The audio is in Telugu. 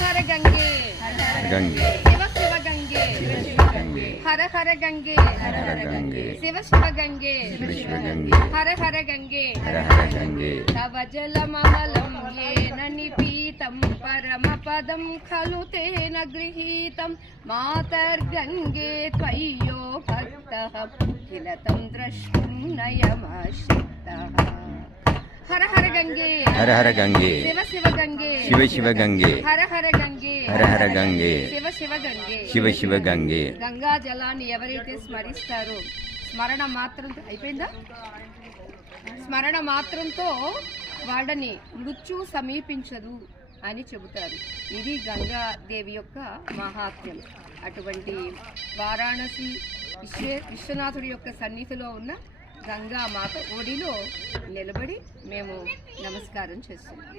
హర గంగే గంగే శివ శివ గంగే గంగే హర హర గంగే హర గంగే శివ శివ గంగే శివ గంగే హర హర గంగే హర హర గంగే తవ జలమమలం ఏన నిపీతం పరమ పదం ఖలు తేన గృహీతం మాతర్గంగే త్వయ్యో భక్తః కిలతం ద్రష్టుం నయమాశ్రితః హర హర గంగే హర హర గంగే శివ శివ గంగే శివ శివ గంగే హర హర గంగే హర హర గంగే శివ శివ గంగే శివ శివ గంగే గంగా జలాన్ని ఎవరైతే స్మరిస్తారో స్మరణ మాత్రంతో అయిపోయిందా స్మరణ మాత్రంతో వాళ్ళని మృత్యువు సమీపించదు అని చెబుతారు. ఇది గంగాదేవి యొక్క మహాత్మ్యం. అటువంటి వారాణసి విశ్వనాథుడి యొక్క సన్నిధిలో ఉన్న గంగామాత ఒడిలో నిలబడి మేము నమస్కారం చేస్తున్నాం.